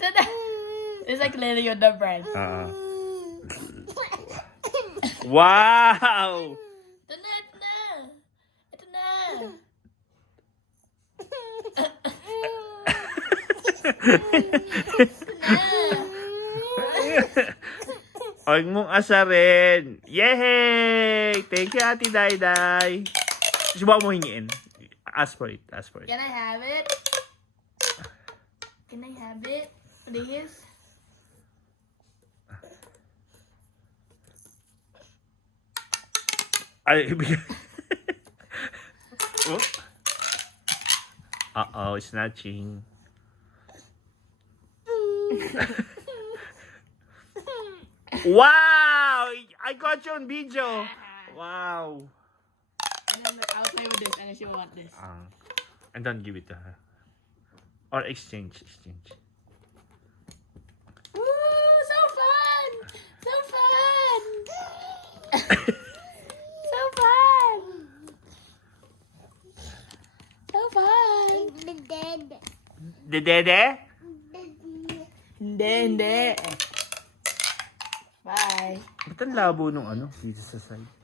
Tada! It's like laying on the bread. Wow! Ito na, ito na. Ito na. Huwag mong asarin. Yay! Thank you, Ate Dayday. Subukan mo hingiin. Ask for it. Ask for it. Can I have it? Can I have it? Please? Ay, oh. Uh-oh, snatching. Wow! I got you on video. Wow. And then I'll play with this and she will want this. And don't give it to her. Or exchange. Woo! So fun! So fun! So fun! So fun! Dede? Hindi. Bye. Ba't ang labo nung ano dito sa side?